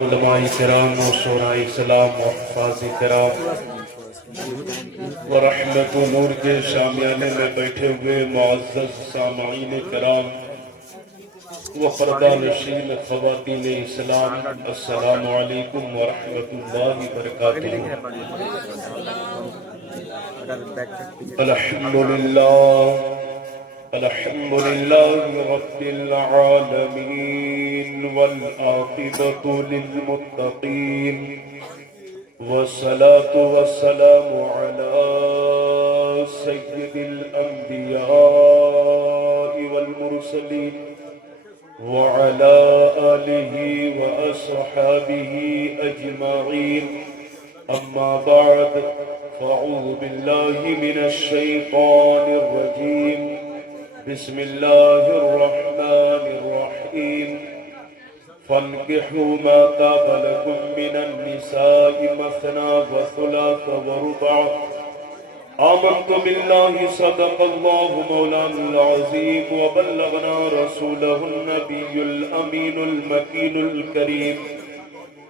علماء کرام و شعراء اسلام و حفاظ کرام و رحمت و نور کے شامیانے میں بیٹھے ہوئے معزز سامعین کرام و پردہ نشین خواتین اسلام، السلام علیکم ورحمت اللہ وبرکاتہ۔ الحمد لله رب العالمين والعاقبة للمتقين والصلاة والسلام على سيد الأنبياء والمرسلين وعلى آله وأصحابه أجمعين، أما بعد فأعوذ بالله من الشيطان الرجيم، بسم الله الرحمن الرحيم، فانكحوا ما طاب لكم من النساء مثنى وثلاث ورباع، آمنت بالله صدق الله مولانا العظيم وبلغنا رسوله النبي الأمين المكين الكريم،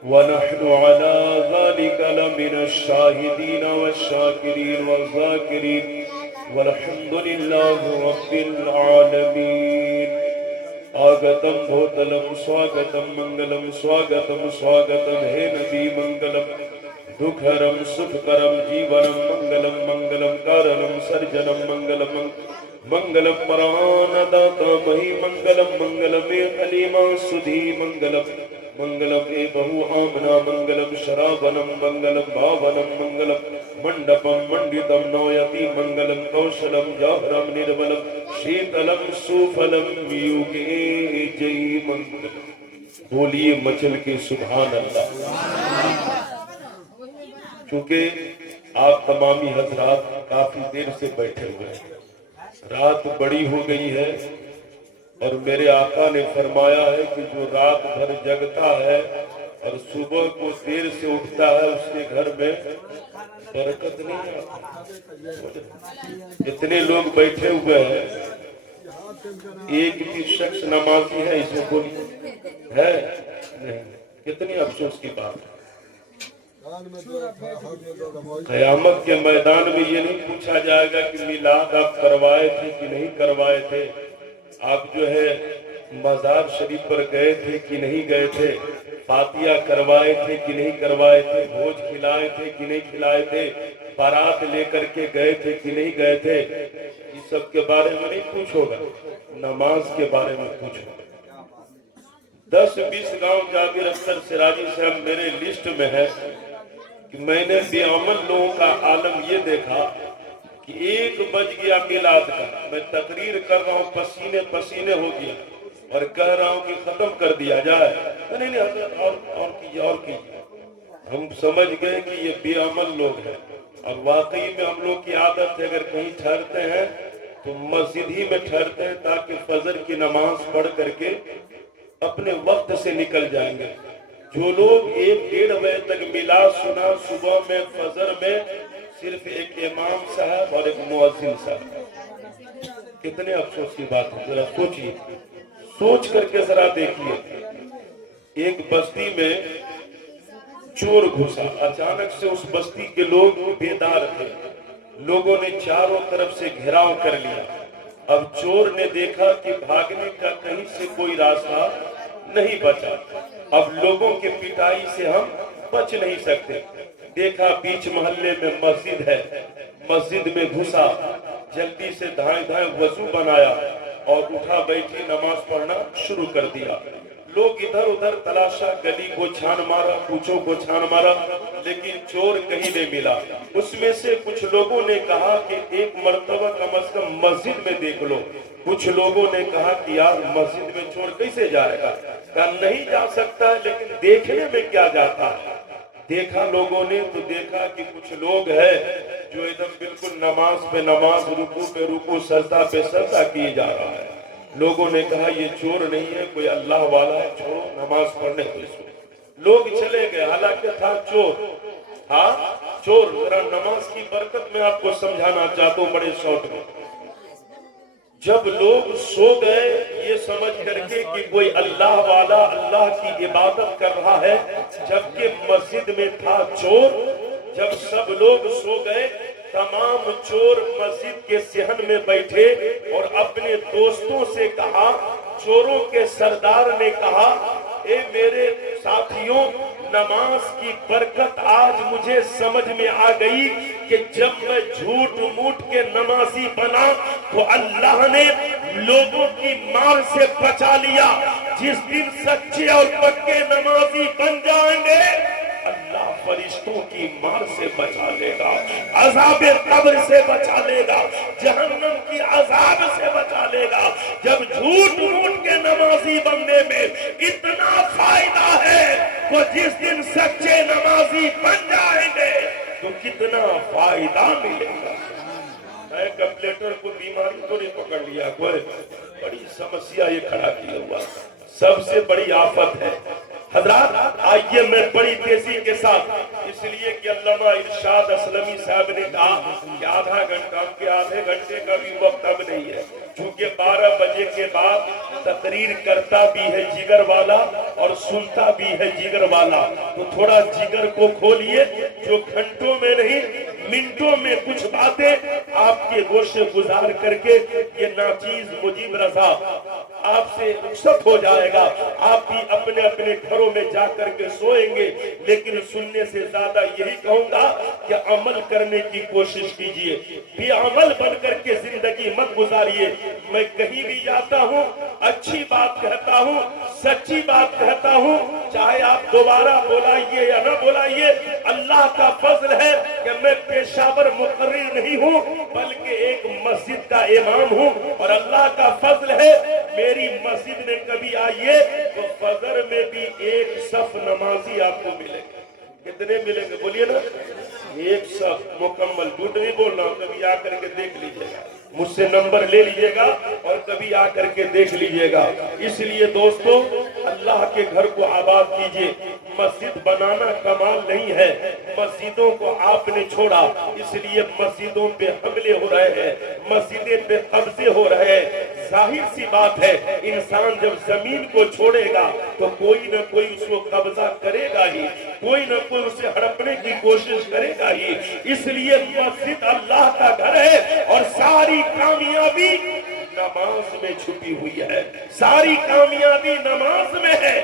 ونحن على ذلك لمن الشاهدين والشاكرين والذاكرين، والحمد لله رب العالمين۔ آگتم بھوتلم سواگتم منگلم سواگتم سواگتم ہے نبی منگلم، دکھرم سکھکرم جیونم منگلم منگلم کارنم سرجنم منگلم منگلم پران داتا مہی منگلم منگلم اے حلیمہ سدھی منگلم منگلم اے بہو آمنا منگلم شرابنم منگلم بھاونم منگلم منڈپم منڈتم نویتی منگلم کوشلم جاہرم نرملم شیتلم سوفلم یوگے جئی منگلم۔ بولیے مچل کے سبحان اللہ۔ چونکہ آپ تمامی حضرات کافی دیر سے بیٹھے ہوئے ہیں، رات بڑی ہو گئی ہے، اور میرے آقا نے فرمایا ہے کہ جو رات بھر جگتا ہے اور صبح کو دیر سے اٹھتا ہے اس کے گھر میں برکت نہیں آتی۔ اتنے لوگ بیٹھے ہوئے ہیں، ایک بھی شخص نمازی ہے اس میں کوئی ہے نہیں؟ کتنی افسوس کی بات ہے۔ قیامت کے میدان میں یہ نہیں پوچھا جائے گا کہ میلاد آپ کروائے تھے کہ نہیں کروائے تھے، آپ جو ہے مزار شریف پر گئے تھے کہ نہیں گئے تھے، فاتحہ کروائے تھے کہ نہیں کروائے تھے، بھوج کھلائے تھے کہ نہیں کھلائے تھے، بارات لے کر کے گئے تھے کہ نہیں گئے تھے، یہ سب کے بارے میں نہیں پوچھو گا، نماز کے بارے میں پوچھو گا۔ 10-20 گاؤں جابر اختر سراجی صاحب میرے لسٹ میں ہے کہ میں نے بے عمل لوگوں کا عالم یہ دیکھا کہ 1 بج گیا میلاد کا، میں تقریر کر رہا ہوں پسینے پسینے ہو گیا اور کہہ رہا ہوں کہ ختم کر دیا جائے، نہیں حضرت اور کیجیے۔ ہم سمجھ گئے کہ یہ بے عمل لوگ ہیں، اور واقعی میں ہم لوگ کی عادت ہے اگر کہیں ٹھہرتے ہیں تو مسجد ہی میں ٹھہرتے ہیں تاکہ فجر کی نماز پڑھ کر کے اپنے وقت سے نکل جائیں گے۔ جو لوگ 1-1.5 بجے تک میلاد سنا، صبح میں فجر میں صرف ایک امام صاحب اور ایک مؤذن صاحب، کتنے افسوس کی بات ہے۔ ذرا سوچیے، سوچ کر کے ذرا دیکھیے، ایک بستی میں چور گھسا، اچانک سے اس بستی کے لوگ بیدار تھے، لوگوں نے چاروں طرف سے گھیراؤ کر لیا۔ اب چور نے دیکھا کہ بھاگنے کا کہیں سے کوئی راستہ نہیں بچا، اب لوگوں کے پٹائی سے ہم بچ نہیں سکتے، دیکھا بیچ محلے میں مسجد ہے، مسجد میں گھسا، جلدی سے دھائیں دھائیں وضو بنایا اور اٹھا بیٹھی نماز پڑھنا شروع کر دیا۔ لوگ ادھر ادھر تلاشا، گلی کو چھان مارا، کوچوں کو چھان مارا، لیکن چور کہیں نہیں ملا۔ اس میں سے کچھ لوگوں نے کہا کہ ایک مرتبہ کم از کم مسجد میں دیکھ لو، کچھ لوگوں نے کہا کہ یار مسجد میں چور کیسے جائے گا، کہا نہیں جا سکتا ہے لیکن دیکھنے میں کیا جاتا ہے۔ دیکھا لوگوں نے تو دیکھا کہ کچھ لوگ ہیں جو ادھر بالکل نماز پہ نماز، رکوع پہ رکوع، سجدہ پہ سجدہ کیے جا رہا ہے۔ لوگوں نے کہا یہ چور نہیں ہے، کوئی اللہ والا ہے، چھوڑو نماز پڑھنے کو اس کو۔ لوگ چلے گئے، حالانکہ تھا چور، ہاں چور۔ ذرا نماز کی برکت میں آپ کو سمجھانا چاہتا ہوں بڑے شارٹ میں۔ جب لوگ سو گئے یہ سمجھ کر کے کہ کوئی اللہ والا اللہ کی عبادت کر رہا ہے، جبکہ مسجد میں تھا چور، جب سب لوگ سو گئے تمام چور مسجد کے صحن میں بیٹھے اور اپنے دوستوں سے کہا، چوروں کے سردار نے کہا، اے میرے ساتھیوں، نماز کی برکت آج مجھے سمجھ میں آ گئی کہ جب میں جھوٹ موٹ کے نمازی بنا تو اللہ نے لوگوں کی مار سے بچا لیا۔ جس دن سچے اور پکے نمازی بن جائیں گے اللہ فرشتوں کی مار سے بچا لے گا، عذاب قبر سے بچا لے گا، جہنم کی عذاب سے بچا لے گا۔ جب جھوٹ موٹ کے نمازی بننے میں اتنا فائدہ ہے تو جس دن سچے نمازی بن جائیں گے تو کتنا فائدہ ملے گا۔ کیلکولیٹر کو بیماری تو نہیں پکڑ لیا، کوئی بڑی سمسیا یہ کھڑا کیا ہوا، سب سے بڑی آفت ہے۔ حضرات آئیے میں بڑی تیزی کے ساتھ، اس لیے کہ علامہ ارشاد اسلمی صاحب نے کہا کہ آدھا گھنٹہ کے آدھے گھنٹے کا بھی وقت اب نہیں ہے، چونکہ 12 بجے کے بعد تقریر کرتا بھی ہے جگر والا اور سنتا بھی ہے جگر والا، تو تھوڑا جگر کو کھولیے، جو گھنٹوں میں نہیں منٹوں میں کچھ باتیں آپ کے گوش گزار کر کے یہ ناچیز مجیب رضا آپ سے رخصت ہو جائے گا، آپ بھی اپنے اپنے گھروں میں جا کر کے سوئیں گے۔ لیکن سننے سے زیادہ یہی کہوں گا کہ عمل کرنے کی کوشش کیجئے، بھی عمل بن کر کے زندگی مت گزاریے۔ میں کہیں بھی جاتا ہوں اچھی بات کہتا ہوں، سچی بات کہتا ہوں، چاہے آپ دوبارہ بلائیے یا نہ بلائیے، اللہ کا فضل ہے کہ میں پیشاور مقرر نہیں ہوں بلکہ ایک مسجد کا امام ہوں، اور اللہ کا فضل ہے میری مسجد میں کبھی آئیے تو فجر میں بھی ایک صف نمازی آپ کو ملے گا۔ کتنے ملیں گے بولیے نا؟ ایک صف مکمل، جھوٹ نہیں بولنا، کبھی آ کر کے دیکھ لیجئے گا، مجھ سے نمبر لے لیجئے گا اور کبھی آ کر کے دیکھ لیجئے گا۔ اس لیے دوستو اللہ کے گھر کو آباد کیجئے۔ مسجد بنانا کمال نہیں ہے، مسجدوں کو آپ نے چھوڑا، اس لیے مسجدوں پہ حملے ہو رہے ہیں، مسجدیں پہ قبضے ہو رہے ہیں۔ ظاہر سی بات ہے انسان جب زمین کو چھوڑے گا تو کوئی نہ کوئی اس کو قبضہ کرے گا ہی، کوئی نہ کوئی اسے ہڑپنے کی کوشش کرے گا ہی۔ اس لیے مسجد اللہ کا گھر ہے اور ساری کامیابی نماز میں چھپی ہوئی ہے، ساری کامیابی نماز میں ہے۔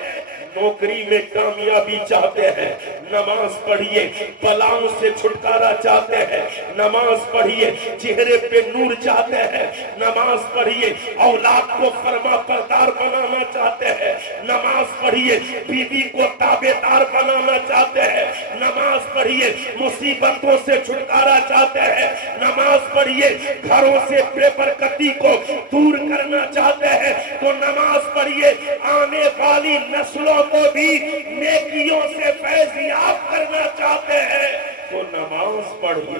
نوکری میں کامیابی چاہتے ہیں، نماز پڑھیے، بلاؤں سے چھٹکارا چاہتے ہیں، نماز پڑھیے، چہرے پہ نور چاہتے ہیں، نماز پڑھیے، اولاد کو فرما بردار بنانا چاہتے ہیں، نماز پڑھیے، بیوی کو تابع دار بنانا چاہتے ہیں، نماز پڑھیے، مصیبتوں سے چھٹکارا چاہتے ہیں، نماز پڑھیے، گھروں سے بے برکتی کو دور کرنا چاہتے ہیں تو نماز پڑھیے، آنے والی نسلوں کو بھی نیکیوں سے فیضیاب کرنا چاہتے ہیں تو نماز پڑھیے۔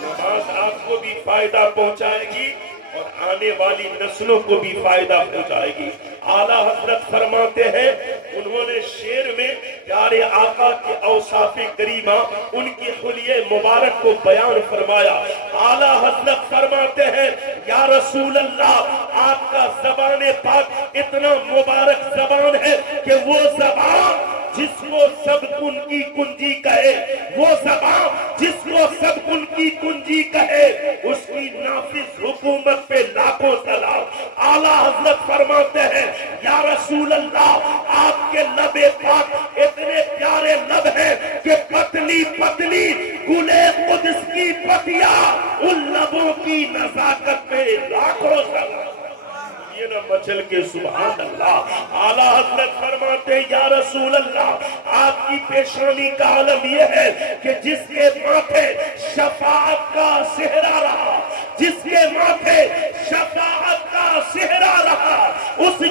نماز آپ کو بھی فائدہ پہنچائے گی اور آنے والی نسلوں کو بھی فائدہ پہنچائے گی۔ اعلیٰ حضرت فرماتے ہیں، انہوں نے شعر میں پیارے آقا کے اوصاف کریمہ، ان کی حلیہ مبارک کو بیان فرمایا۔ اعلیٰ حضرت فرماتے ہیں، یا رسول اللہ، آپ کا زبان پاک اتنا مبارک زبان ہے کہ وہ زبان جس کو سب کن کی کنجی کہے، وہ زبان جس کو سب کن کی کنجی کہے، اس کی نافذ حکومت پہ لاکھوں سلام۔ اعلیٰ حضرت فرماتے ہیں، یا رسول اللہ، آپ کے لب پاک اتنے پیارے لب ہیں کہ پتلی پتلی گلے قدس کی پتیاں ان لبوں کی نزاکت پہ لاکھوں سلام۔ یہ نہ مچل کے سبحان اللہ۔ اعلیٰ حضرت فرماتے ہیں، یا رسول اللہ، آپ کی پیشانی کا عالم یہ ہے کہ جس کے ماتھے شفاعت کا صحرا رہا، جس کے ماتھے شفاعت کا صحرا رہا، اس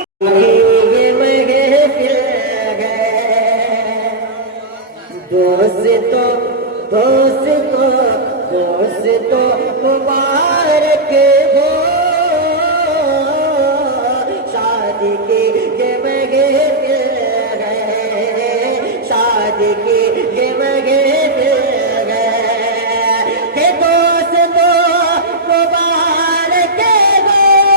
دوستو مبارک ہو شادی کی یہ مہر ہے، شادی کی یہ مہر ہے کہ دوستو مبارک ہو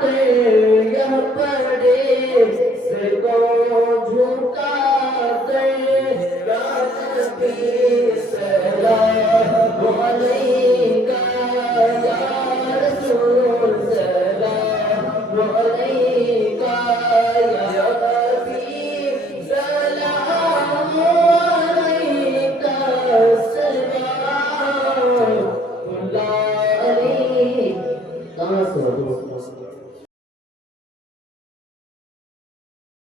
کر یا پڑے سر کو جھکا کر یا نبی سلام علیکہ یا رسول سلام علیکہ یا حبیب سلام علیکہ سلام اللہ علیکہ.